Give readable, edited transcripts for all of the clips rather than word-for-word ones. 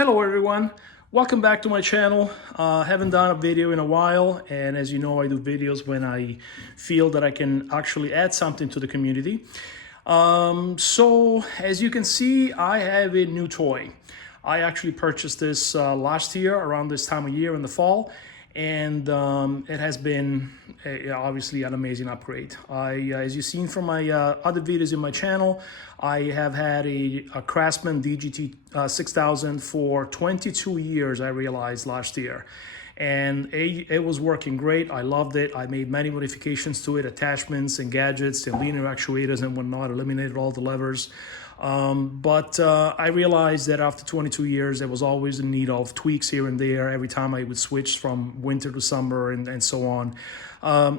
Hello everyone, welcome back to my channel. Haven't done a video in a while, and as you know, I do videos when I feel that I can actually add something to the community. So as you can see, I have a new toy. I actually purchased this last year around this time of year in the fall, and it has been obviously an amazing upgrade. As you've seen from my other videos in my channel, I have had a Craftsman DGT 6000 for 22 years, I realized last year. And it was working great. I loved it. I made many modifications to it, attachments and gadgets and linear actuators and whatnot, eliminated all the levers. But I realized that after 22 years, there was always in need of tweaks here and there every time I would switch from winter to summer and so on,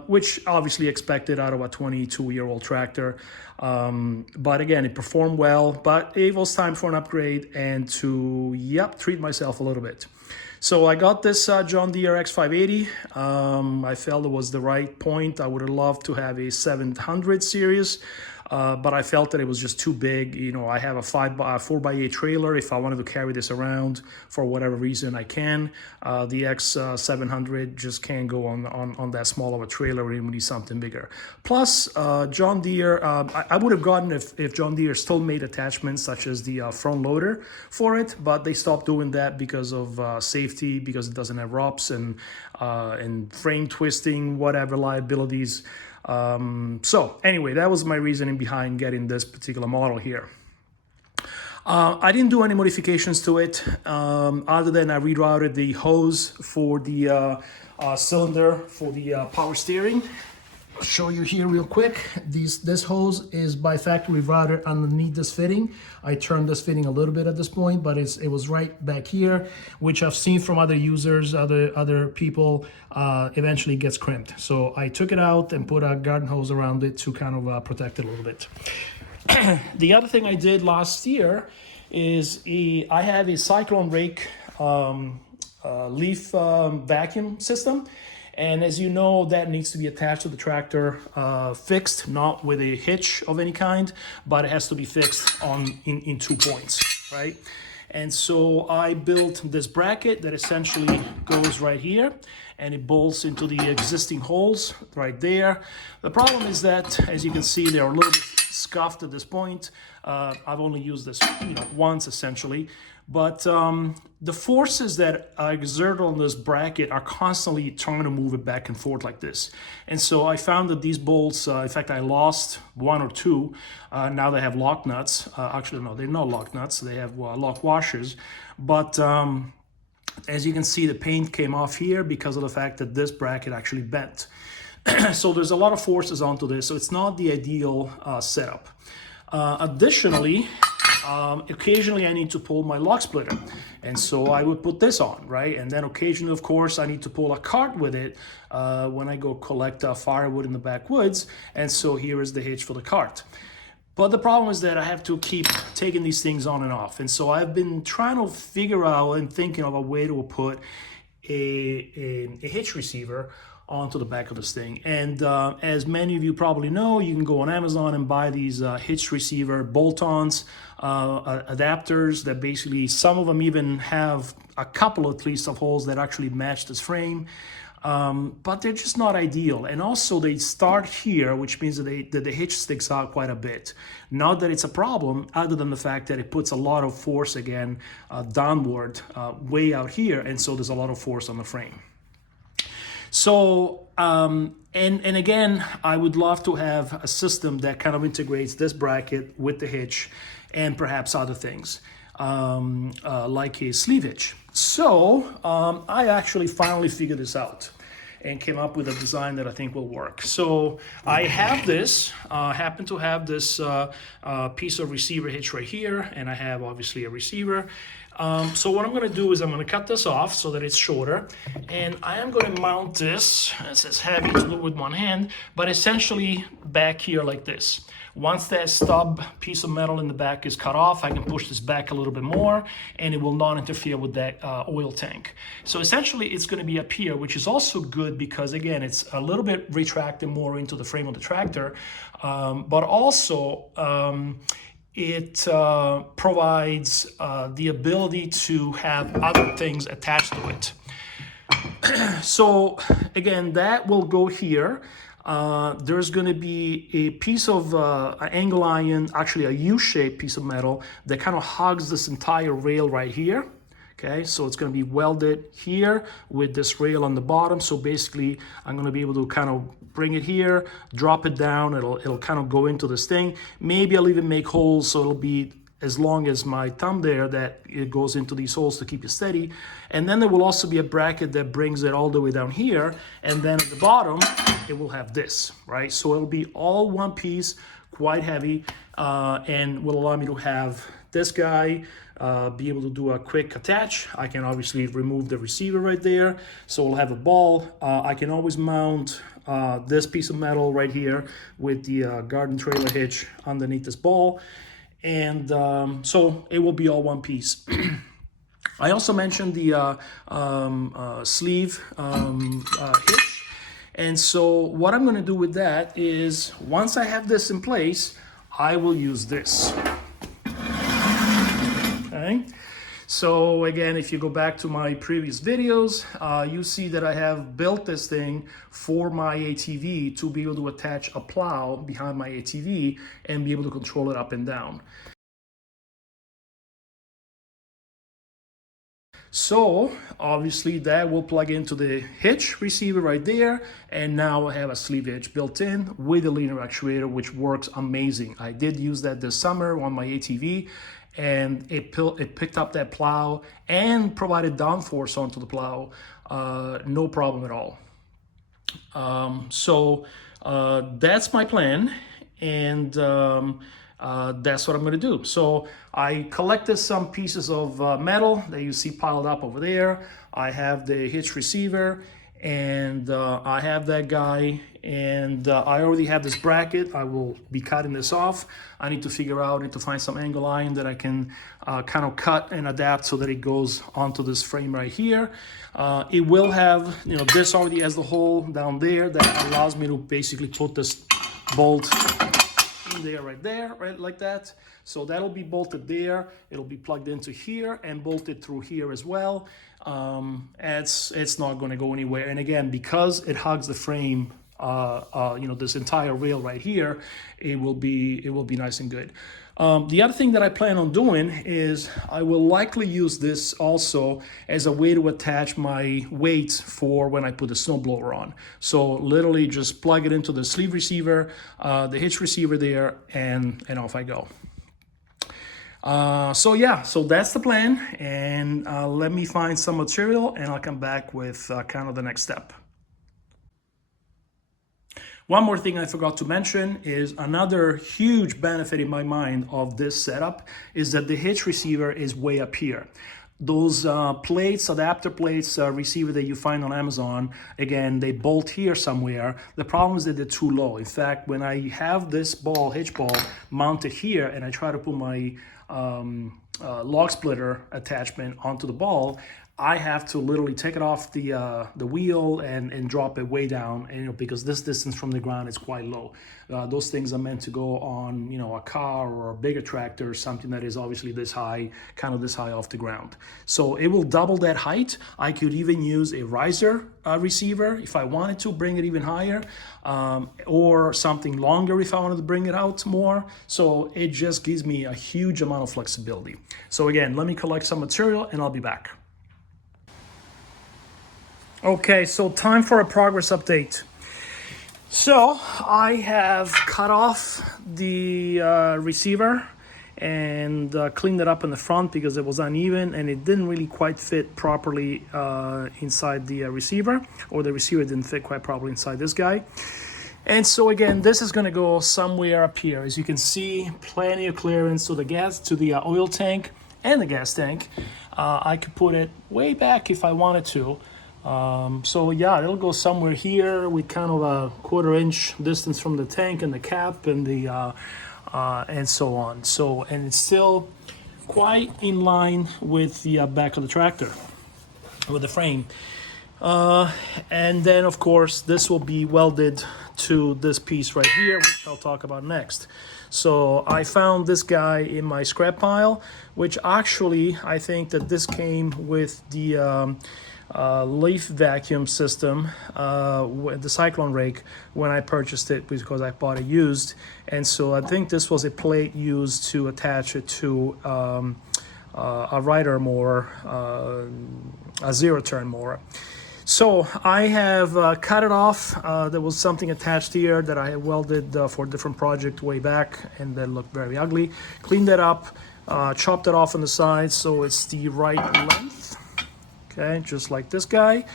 which obviously expected out of a 22-year-old tractor. But again, it performed well, but it was time for an upgrade and to, treat myself a little bit. So I got this John Deere X580. I felt it was the right point. I would have loved to have a 700 series, but I felt that it was just too big. You know, I have a 4x8 trailer. If I wanted to carry this around for whatever reason, I can. The X700 just can't go on that small of a trailer. We need something bigger. Plus, John Deere, I would have gotten if John Deere still made attachments such as the front loader for it, but they stopped doing that because of safety, because it doesn't have ROPS and frame twisting, whatever liabilities. So anyway, that was my reasoning behind getting this particular model here. I didn't do any modifications to it, other than I rerouted the hose for the cylinder for the power steering. I'll show you here real quick. This hose is by factory routed underneath this fitting. I turned this fitting a little bit at this point, but it was right back here, which I've seen from other users, other people, eventually gets crimped. So I took it out and put a garden hose around it to kind of protect it a little bit. The other thing I did last year is I have a Cyclone rake leaf vacuum system. And as you know, that needs to be attached to the tractor, fixed, not with a hitch of any kind, but it has to be fixed in 2 points, right? And so I built this bracket that essentially goes right here, and it bolts into the existing holes right there. The problem is that, as you can see, they're a little bit scuffed at this point. I've only used this, once essentially. But the forces that I exert on this bracket are constantly trying to move it back and forth like this. And so I found that these bolts, in fact, I lost one or two. Now they have lock nuts. Actually, no, they're not lock nuts. They have lock washers. But as you can see, the paint came off here because of the fact that this bracket actually bent. So there's a lot of forces onto this. So it's not the ideal setup. Additionally, occasionally I need to pull my lock splitter, and so I would put this on, right? And then occasionally, of course, I need to pull a cart with it when I go collect firewood in the backwoods, and so here is the hitch for the cart. But the problem is that I have to keep taking these things on and off, and so I've been trying to figure out and thinking of a way to put a hitch receiver onto the back of this thing. And as many of you probably know, you can go on Amazon and buy these hitch receiver bolt-ons, adapters that basically, some of them even have a couple at least of holes that actually match this frame. But they're just not ideal. And also they start here, which means that the hitch sticks out quite a bit. Not that it's a problem, other than the fact that it puts a lot of force again downward, way out here, and so there's a lot of force on the frame. So, and again, I would love to have a system that kind of integrates this bracket with the hitch and perhaps other things, like a sleeve hitch. So, I actually finally figured this out and came up with a design that I think will work. So I have this, happen to have this piece of receiver hitch right here, and I have obviously a receiver. So what I'm going to do is I'm going to cut this off so that it's shorter, and I am going to mount this. It's heavy to do with one hand, but essentially back here like this. Once that stub piece of metal in the back is cut off, I can push this back a little bit more, and it will not interfere with that oil tank. So essentially it's going to be up here, which is also good because, again, it's a little bit retracted more into the frame of the tractor, but also it provides the ability to have other things attached to it. So again, that will go here. There's going to be a piece of an angle iron, actually a U-shaped piece of metal that kind of hugs this entire rail right here. Okay, so it's going to be welded here with this rail on the bottom. So basically, I'm going to be able to kind of bring it here, drop it down. It'll kind of go into this thing. Maybe I'll even make holes so it'll be as long as my thumb there, that it goes into these holes to keep it steady. And then there will also be a bracket that brings it all the way down here. And then at the bottom, it will have this, right? So it'll be all one piece, quite heavy, and will allow me to have this guy be able to do a quick attach. I can obviously remove the receiver right there. So we'll have a ball. I can always mount this piece of metal right here with the garden trailer hitch underneath this ball. And so it will be all one piece. I also mentioned the sleeve hitch. And so what I'm going to do with that is, once I have this in place, I will use this. Okay. So again, if you go back to my previous videos, you see that I have built this thing for my ATV to be able to attach a plow behind my ATV and be able to control it up and down. So obviously that will plug into the hitch receiver right there, and now I have a sleeve hitch built in with a linear actuator, which works amazing. I did use that this summer on my ATV, and it picked up that plow and provided downforce onto the plow, no problem at all. So that's my plan, and that's what I'm going to do. So I collected some pieces of metal that you see piled up over there. I have the hitch receiver, and I have that guy, and I already have this bracket. I will be cutting this off. I need to find some angle iron that I can kind of cut and adapt so that it goes onto this frame right here. It will have, this already has the hole down there that allows me to basically put this bolt in there, right like that. So that'll be bolted there. It'll be plugged into here and bolted through here as well. It's not going to go anywhere. And again, because it hugs the frame, this entire rail right here, it will be nice and good. The other thing that I plan on doing is I will likely use this also as a way to attach my weights for when I put the snowblower on. So literally just plug it into the sleeve receiver, the hitch receiver there, and off I go. So that's the plan, and let me find some material and I'll come back with kind of the next step. One more thing I forgot to mention is another huge benefit in my mind of this setup is that the hitch receiver is way up here. Those adapter plates, receiver that you find on Amazon, again, they bolt here somewhere. The problem is that they're too low. In fact, when I have this hitch ball mounted here and I try to put my log splitter attachment onto the ball, I have to literally take it off the wheel and drop it way down, and because this distance from the ground is quite low. Those things are meant to go on, a car or a bigger tractor, or something that is obviously this high, kind of this high off the ground. So it will double that height. I could even use a riser receiver if I wanted to bring it even higher, or something longer if I wanted to bring it out more. So it just gives me a huge amount of flexibility. So again, let me collect some material and I'll be back. Okay, so time for a progress update. So I have cut off the receiver and cleaned it up in the front because it was uneven and it didn't really quite fit properly inside the receiver, or the receiver didn't fit quite properly inside this guy. And so again, this is going to go somewhere up here. As you can see, plenty of clearance to the oil tank and the gas tank. I could put it way back if I wanted to. So yeah, it'll go somewhere here with kind of a 1/4 inch distance from the tank and the cap and the and so on. So, and it's still quite in line with the back of the tractor, with the frame. And then of course this will be welded to this piece right here, which I'll talk about next. So I found this guy in my scrap pile, which actually I think that this came with the leaf vacuum system, the cyclone rake, when I purchased it, because I bought it used. And so I think this was a plate used to attach it to a rider mower, a zero-turn mower. So I have cut it off. There was something attached here that I had welded for a different project way back, and that looked very ugly. Cleaned that up, chopped it off on the sides so it's the right length. Okay, just like this guy.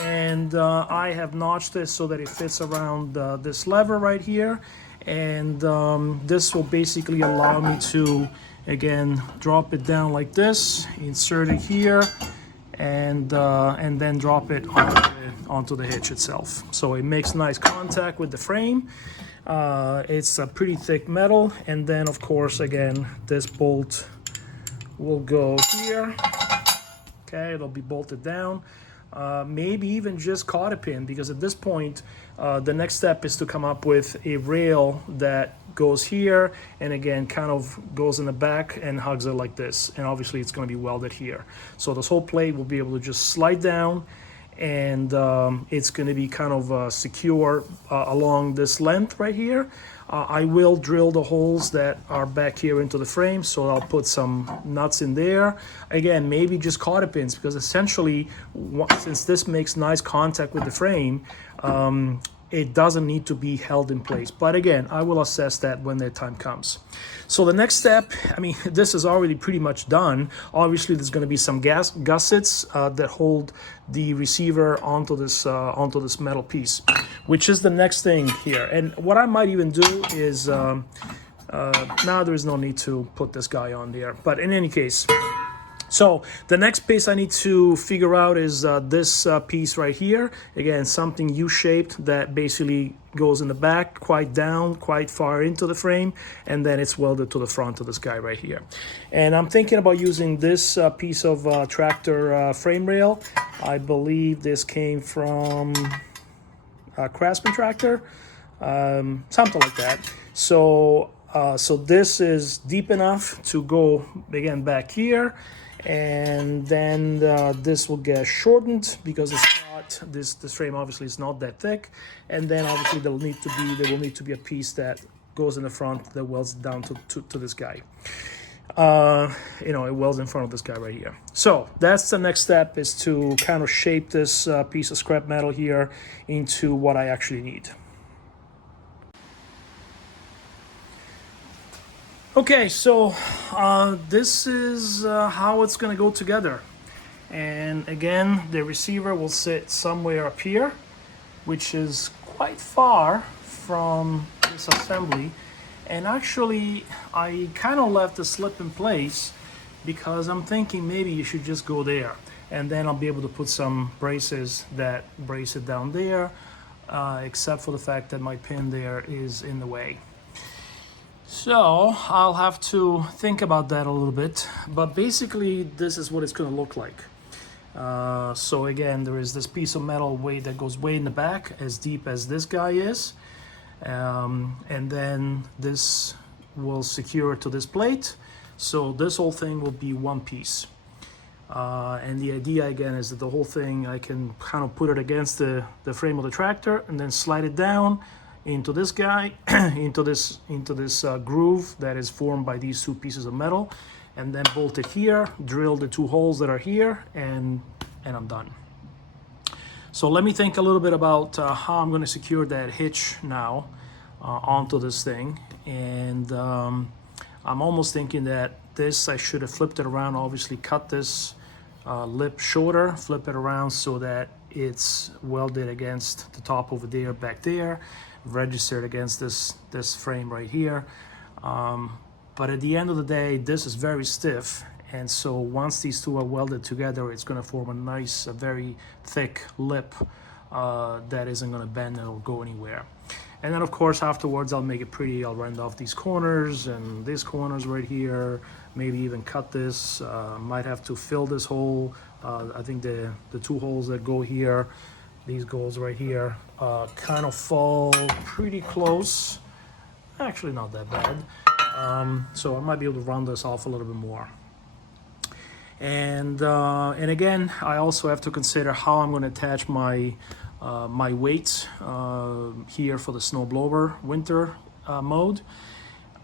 And I have notched this so that it fits around this lever right here. And this will basically allow me to, again, drop it down like this, insert it here, and then drop it onto the hitch itself. So it makes nice contact with the frame. It's a pretty thick metal, and then of course, again, this bolt will go here. Okay, it'll be bolted down. Maybe even just cotter pin, because at this point the next step is to come up with a rail that goes here and again kind of goes in the back and hugs it like this, and obviously it's going to be welded here. So this whole plate will be able to just slide down, and it's going to be kind of secure along this length right here. I will drill the holes that are back here into the frame, so I'll put some nuts in there. Again, maybe just cotter pins, because essentially, since this makes nice contact with the frame, it doesn't need to be held in place. But again, I will assess that when the time comes. So the next step, I mean, this is already pretty much done. Obviously, there's going to be some gussets that hold the receiver onto this metal piece, which is the next thing here. And what I might even do is, now there is no need to put this guy on there. But in any case, so the next piece I need to figure out is this piece right here. Again, something U-shaped that basically goes in the back, quite down, quite far into the frame, and then it's welded to the front of this guy right here. And I'm thinking about using this piece of tractor frame rail. I believe this came from a Craftsman tractor, something like that. So, so this is deep enough to go, again, back here. And then this will get shortened because it's not, this frame obviously is not that thick. And then obviously there will need to be a piece that goes in the front that welds down to this guy. You know, it welds in front of this guy right here. So that's the next step, is to kind of shape this piece of scrap metal here into what I actually need. Okay, so this is how it's going to go together. And again, the receiver will sit somewhere up here, which is quite far from this assembly. And actually, I kind of left the slip in place because I'm thinking maybe you should just go there. And then I'll be able to put some braces that brace it down there, except for the fact that my pin there is in the way. So I'll have to think about that a little bit, but basically this is what it's going to look like. So again, there is this piece of metal that goes way in the back, as deep as this guy is, and then this will secure it to this plate. So this whole thing will be one piece. And the idea again is that the whole thing, I can kind of put it against the frame of the tractor and then slide it down into this guy, into this groove that is formed by these two pieces of metal, and then bolt it here, drill the two holes that are here, and I'm done. So let me think a little bit about how I'm going to secure that hitch now onto this thing. And I'm almost thinking that this, I should have flipped it around, obviously cut this lip shorter, flip it around so that it's welded against the top over there, back there, registered against this frame right here. But at the end of the day, this is very stiff, and so once these two are welded together, it's going to form a nice, very thick lip that isn't going to bend or go anywhere. And then of course afterwards I'll make it pretty. I'll round off these corners and these corners right here, maybe even cut this. Might have to fill this hole. I think the two holes that go here, these goals right here kind of fall pretty close. Actually, not that bad. So I might be able to round this off a little bit more. And again, I also have to consider how I'm going to attach my my weights here for the snowblower winter mode,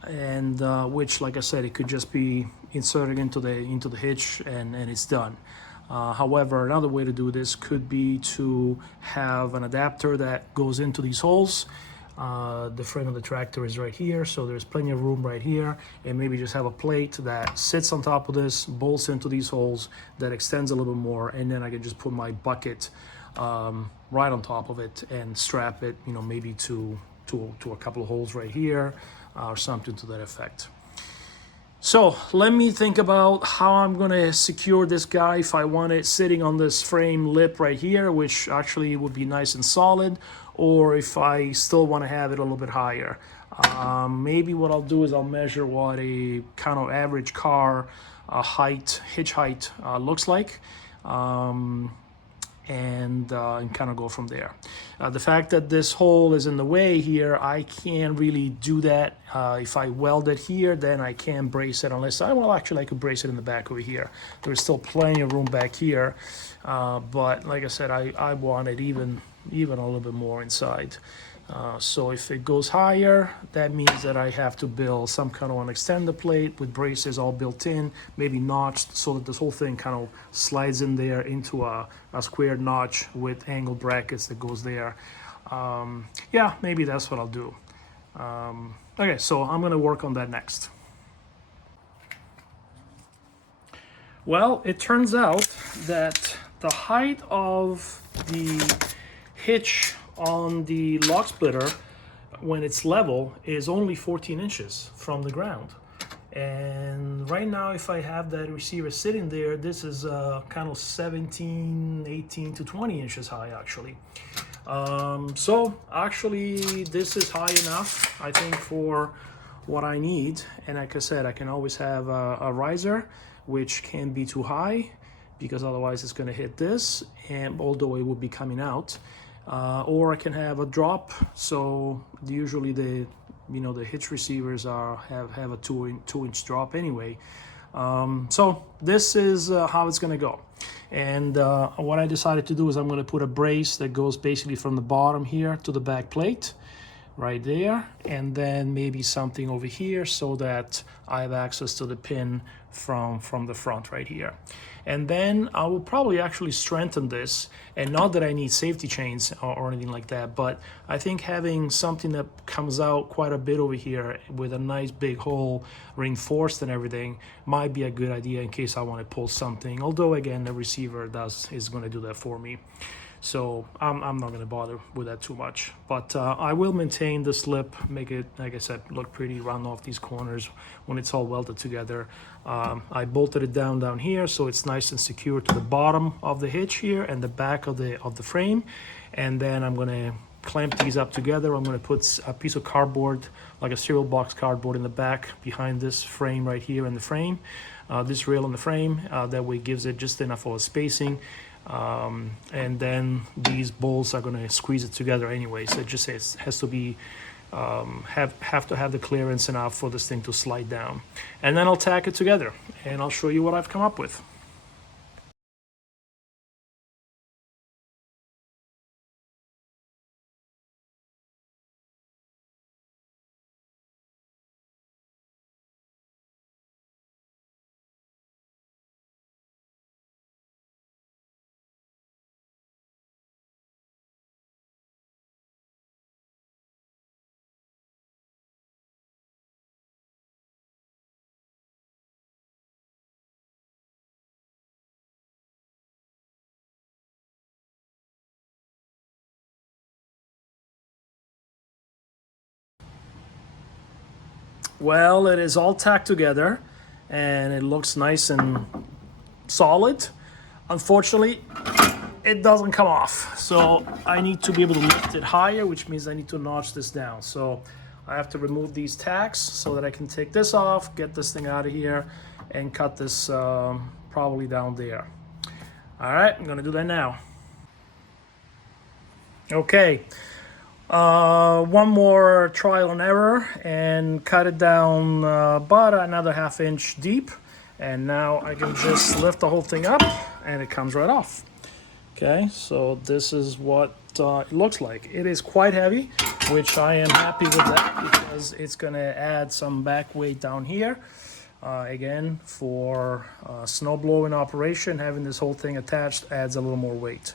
and which, like I said, it could just be inserted into the hitch and it's done. However, another way to do this could be to have an adapter that goes into these holes. The frame of the tractor is right here, so there's plenty of room right here, and maybe just have a plate that sits on top of this, bolts into these holes, that extends a little bit more, and then I can just put my bucket right on top of it and strap it, you know, maybe to a couple of holes right here or something to that effect. So let me think about how I'm going to secure this guy if I want it sitting on this frame lip right here, which actually would be nice and solid, or if I still want to have it a little bit higher. Maybe what I'll do is I'll measure what a kind of average car hitch height looks like. And kind of go from there. The fact that this hole is in the way here, I can't really do that. If I weld it here, then I can brace it unless I could brace it in the back over here. There's still plenty of room back here, but like I said, I want it even a little bit more inside. So if it goes higher, that means that I have to build some kind of an extender plate with braces all built in, maybe notched so that this whole thing kind of slides in there into a square notch with angled brackets that goes there. Yeah, maybe that's what I'll do. Okay, so I'm gonna work on that next. Well, it turns out that the height of the hitch on the log splitter when it's level is only 14 inches from the ground. And right now, if I have that receiver sitting there, this is kind of 17, 18 to 20 inches high actually. So actually this is high enough, I think, for what I need. And like I said, I can always have a riser, which can be too high because otherwise it's going to hit this, and although it would be coming out. Or I can have a drop. So usually the hitch receivers have a two inch drop anyway. So this is how it's going to go. And what I decided to do is I'm going to put a brace that goes basically from the bottom here to the back plate right there, and then maybe something over here so that I have access to the pin from the front right here. And then I will probably actually strengthen this, and not that I need safety chains or anything like that, but I think having something that comes out quite a bit over here with a nice big hole reinforced and everything might be a good idea in case I want to pull something, although again the receiver is going to do that for me. So I'm not going to bother with that too much, but I will maintain the slip, make it, like I said, look pretty, round off these corners when it's all welded together. I bolted it down here so it's nice and secure to the bottom of the hitch here and the back of the frame. And then I'm going to clamp these up together. I'm going to put a piece of cardboard, like a cereal box cardboard, in the back behind this frame right here in the frame, this rail in the frame. That way it gives it just enough of a spacing. And then these bolts are going to squeeze it together anyway, so it just has to be have to have the clearance enough for this thing to slide down. And then I'll tack it together and I'll show you what I've come up with. Well, it is all tacked together and it looks nice and solid. Unfortunately, it doesn't come off, so I need to be able to lift it higher, which means I need to notch this down. So I have to remove these tacks so that I can take this off, get this thing out of here, and cut this probably down there. All right, I'm gonna do that now. Okay, one more trial and error and cut it down about another ½ inch deep. And now I can just lift the whole thing up and it comes right off. Okay, so this is what it looks like. It is quite heavy, which I am happy with that because it's gonna add some back weight down here. Again, for snow blowing operation, having this whole thing attached adds a little more weight.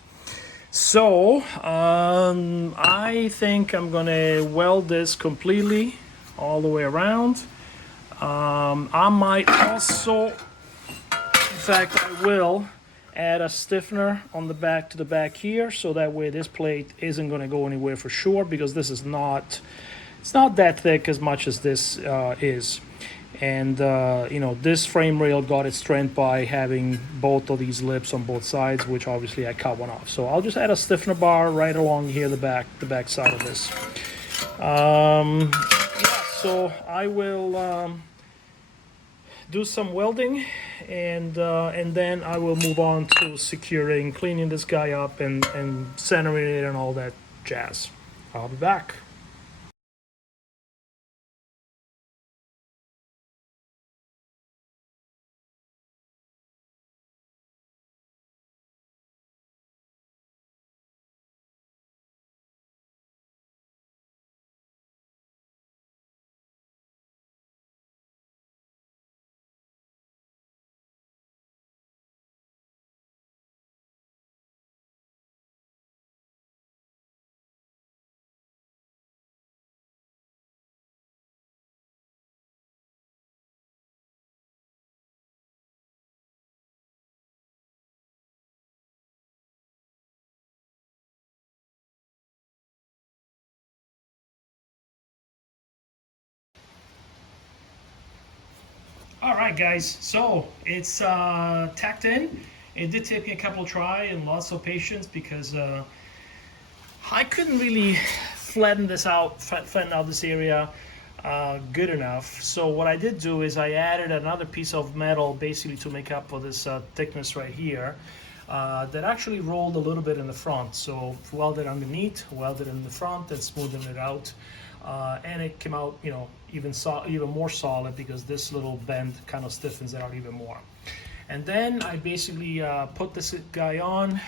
So I think I'm gonna weld this completely all the way around. I might also, in fact I will, add a stiffener on the back to the back here, so that way this plate isn't gonna go anywhere for sure, because this is not, it's not that thick as much as this is. And you know, this frame rail got its strength by having both of these lips on both sides, which obviously I cut one off. So I'll just add a stiffener bar right along here, the back side of this. Yeah, so I will do some welding, and then I will move on to securing, cleaning this guy up, and centering it and all that jazz. I'll be back. All right, guys, so it's tacked in. It did take me a couple try and lots of patience, because I couldn't really flatten out this area good enough. So what I did do is I added another piece of metal basically to make up for this thickness right here, that actually rolled a little bit in the front. So welded underneath, welded in the front, and smoothed it out. And it came out, you know, even more solid, because this little bend kind of stiffens it out even more. And then I basically put this guy on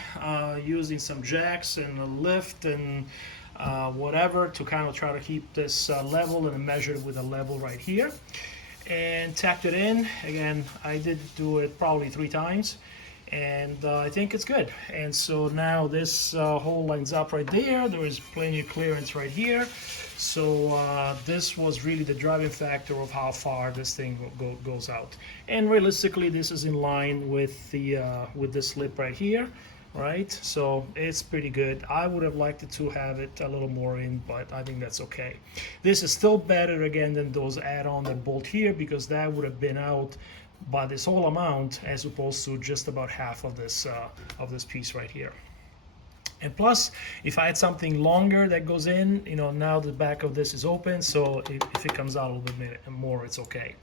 using some jacks and a lift and whatever to kind of try to keep this level, and measure it with a level right here, and tacked it in. Again, I did do it probably 3 times, and I think it's good. And so now this hole lines up right there. There is plenty of clearance right here. So this was really the driving factor of how far this thing goes out. And realistically, this is in line with the with this lip right here, right? So it's pretty good. I would have liked it to have it a little more in, but I think that's okay. This is still better, again, than those add-on that bolt here, because that would have been out by this whole amount, as opposed to just about half of this piece right here. And plus, if I had something longer that goes in, you know, now the back of this is open, so if it comes out a little bit more, it's okay.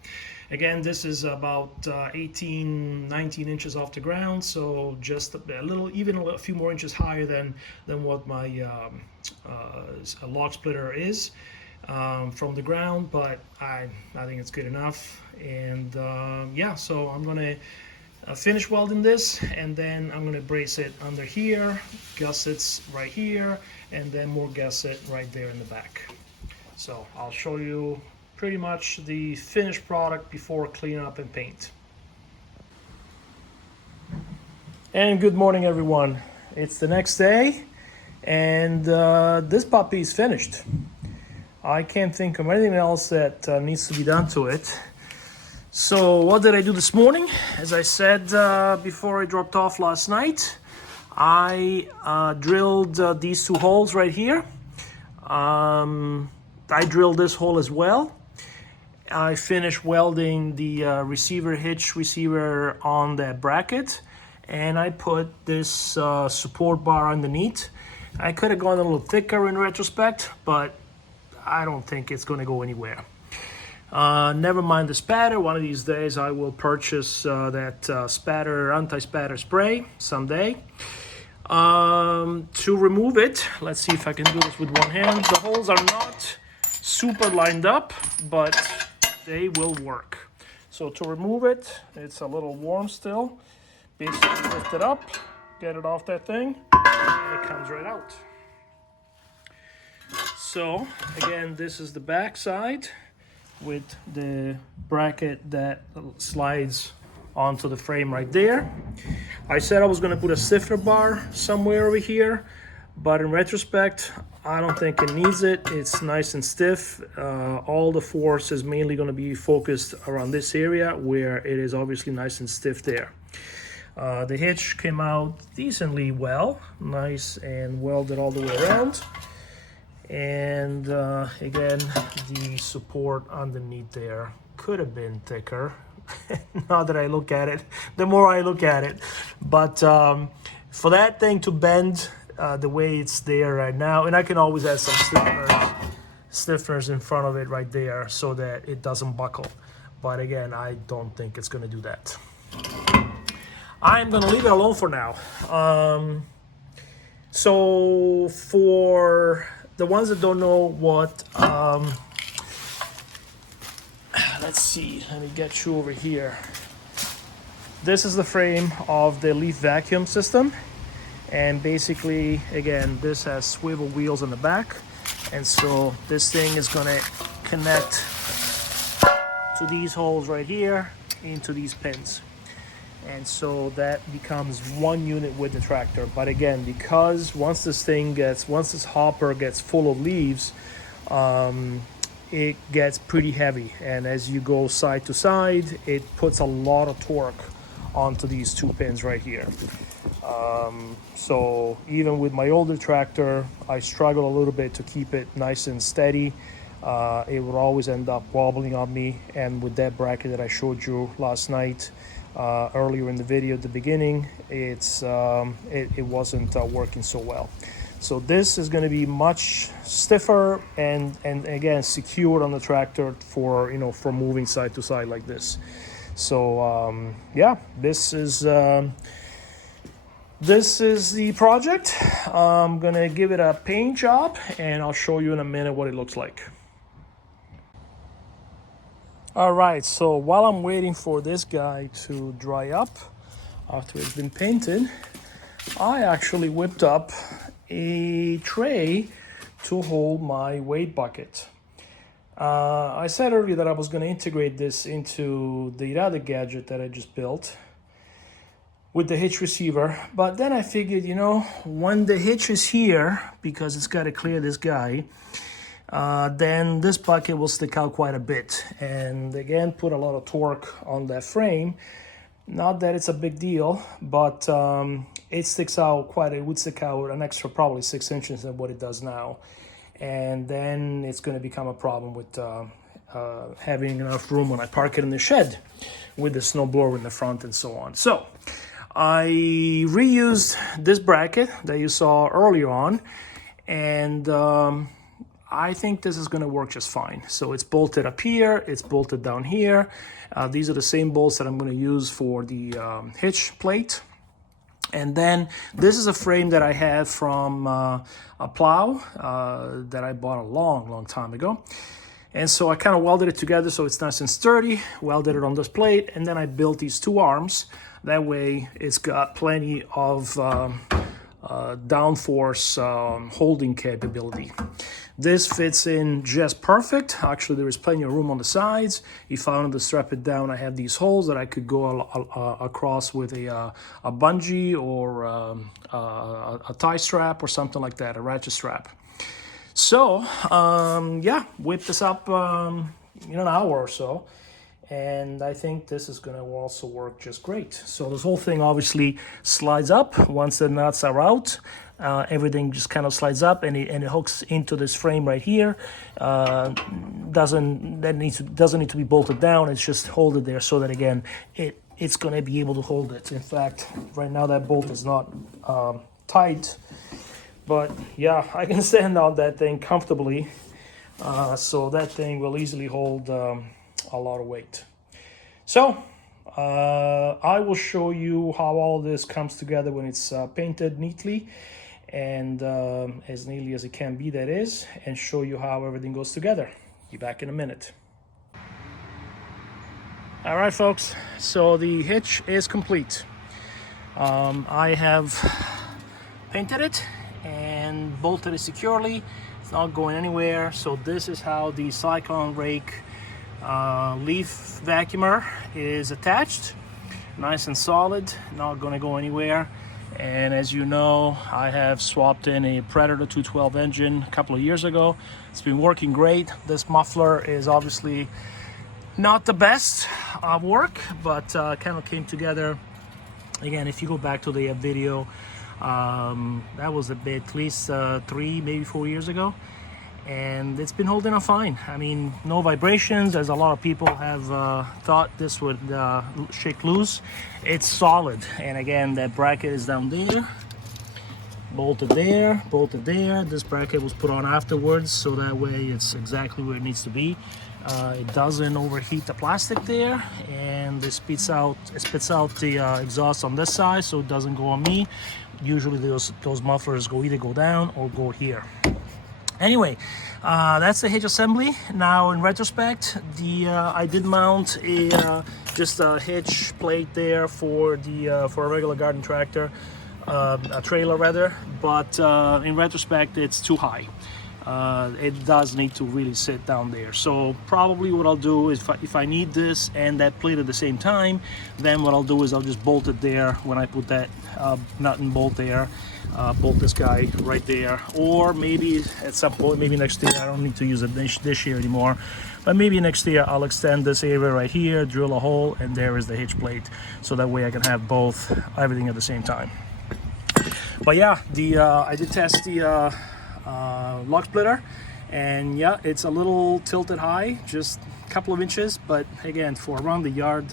Again, this is about 18, 19 inches off the ground, so just a little, even a few more inches higher than what my log splitter is from the ground, but I think it's good enough. And yeah, so I'm gonna finish welding this, and then I'm going to brace it under here, gussets right here, and then more gusset right there in the back. So I'll show you pretty much the finished product before cleanup and paint. And good morning, everyone. It's the next day, and this puppy is finished. I can't think of anything else that needs to be done to it. So what did I do this morning? As I said before I dropped off last night, I drilled these 2 holes right here. I drilled this hole as well. I finished welding the hitch receiver on that bracket, and I put this support bar underneath. I could have gone a little thicker in retrospect, but I don't think it's going to go anywhere. Never mind the spatter. One of these days I will purchase that anti-spatter spray someday. To remove it, let's see if I can do this with one hand. The holes are not super lined up, but they will work. So to remove it, it's a little warm still. Basically lift it up, get it off that thing, and it comes right out. So again, this is the back side with the bracket that slides onto the frame right there. I said I was going to put a stiffener bar somewhere over here, but in retrospect, I don't think it needs it. It's nice and stiff. All the force is mainly going to be focused around this area where it is obviously nice and stiff there. The hitch came out decently well, nice and welded all the way around. And again, the support underneath there could have been thicker. Now that I look at it, the more I look at it, but for that thing to bend the way it's there right now, and I can always add some stiffeners in front of it right there so that it doesn't buckle, but again, I don't think it's going to do that. I'm going to leave it alone for now. So for the ones that don't know what let's see, let me get you over here. This is the frame of the leaf vacuum system, and basically again this has swivel wheels on the back, and so this thing is going to connect to these holes right here into these pins, and so that becomes one unit with the tractor. But again, because once this hopper gets full of leaves, it gets pretty heavy, and as you go side to side, it puts a lot of torque onto these two pins right here. So even with my older tractor, I struggle a little bit to keep it nice and steady. It would always end up wobbling on me, and with that bracket that I showed you last night, earlier in the video at the beginning, it wasn't working so well. So this is going to be much stiffer and again secured on the tractor for for moving side to side like this. So yeah, this is the project. I'm gonna give it a paint job, and I'll show you in a minute what it looks like. All right, so while I'm waiting for this guy to dry up after it's been painted, I actually whipped up a tray to hold my weight bucket. I said earlier that I was going to integrate this into the other gadget that I just built with the hitch receiver, but then I figured, when the hitch is here, because it's got to clear this guy, then this bucket will stick out quite a bit, and again put a lot of torque on that frame. Not that it's a big deal, but it sticks out it would stick out an extra probably 6 inches than what it does now, and then it's going to become a problem with having enough room when I park it in the shed with the snowblower in the front and so on. So I reused this bracket that you saw earlier on, and I think this is going to work just fine. So it's bolted up here, it's bolted down here. These are the same bolts that I'm going to use for the hitch plate. And then this is a frame that I had from a plow that I bought a long time ago. And so I kind of welded it together so it's nice and sturdy, welded it on this plate, and then I built these two arms. That way it's got plenty of downforce holding capability. This fits in just perfect. Actually, there is plenty of room on the sides. If I wanted to strap it down, I have these holes that I could go across with a bungee or a tie strap or something like that, a ratchet strap. So, yeah, whip this up in an hour or so, and I think this is going to also work just great. So this whole thing obviously slides up once the nuts are out. Everything just kind of slides up, and it hooks into this frame right here. Doesn't need to be bolted down. It's just hold it there so that again it's going to be able to hold it. In fact, right now that bolt is not tight, but yeah, I can stand on that thing comfortably. So that thing will easily hold a lot of weight. So I will show you how all this comes together when it's painted neatly and as neatly as it can be, that is, and show you how everything goes together. Be back in a minute. All right, folks, so the hitch is complete. I have painted it and bolted it securely. It's not going anywhere. So this is how the cyclone rake leaf vacuumer is attached. Nice and solid, not going to go anywhere. And as you know, I have swapped in a Predator 212 engine a couple of years ago. It's been working great. This muffler is obviously not the best work, but kind of came together. Again, if you go back to the video, that was a bit, at least 3, maybe 4 years ago, and it's been holding up fine. I mean, no vibrations, as a lot of people have thought this would shake loose. It's solid, and again, that bracket is down there, bolted there, bolted there. This bracket was put on afterwards, so that way it's exactly where it needs to be. It doesn't overheat the plastic there, and it spits out the exhaust on this side, so it doesn't go on me. Usually those mufflers either go down or go here. Anyway, that's the hitch assembly. Now, in retrospect, I did mount just a hitch plate there for a regular garden tractor, a trailer rather. But in retrospect, it's too high. It does need to really sit down there. So probably what I'll do is if I need this and that plate at the same time, then what I'll do is I'll just bolt it there when I put that nut and bolt there, bolt this guy right there. Or maybe at some point, maybe next year, I don't need to use it this year anymore, but maybe next year I'll extend this area right here, drill a hole, and there is the hitch plate, so that way I can have everything at the same time. But yeah, I did test the log splitter, and yeah, it's a little tilted high, just a couple of inches, but again, for around the yard,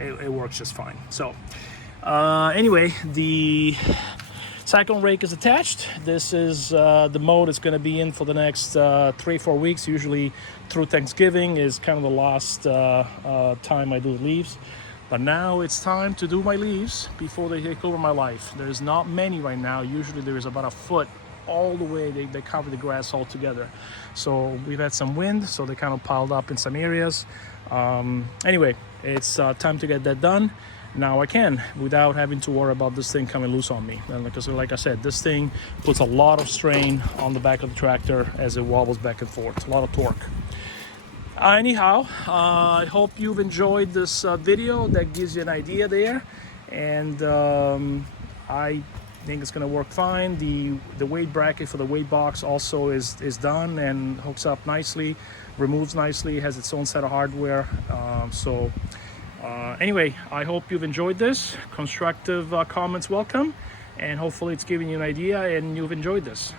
it works just fine. So anyway, the cyclone rake is attached. This is the mode it's going to be in for the next 3-4 weeks. Usually through Thanksgiving is kind of the last time I do leaves. But now it's time to do my leaves before they take over my life. There's not many right now. Usually there is about a foot all the way. They cover the grass all together. So we've had some wind, so they kind of piled up in some areas. Anyway, it's time to get that done. Now I can, without having to worry about this thing coming loose on me. And because, like I said, this thing puts a lot of strain on the back of the tractor as it wobbles back and forth. A lot of torque. Anyhow, I hope you've enjoyed this video. That gives you an idea there, and I think it's going to work fine. The weight bracket for the weight box also is done and hooks up nicely, removes nicely, has its own set of hardware. Anyway, I hope you've enjoyed this. Constructive comments welcome, and hopefully it's giving you an idea and you've enjoyed this.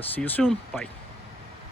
See you soon. Bye.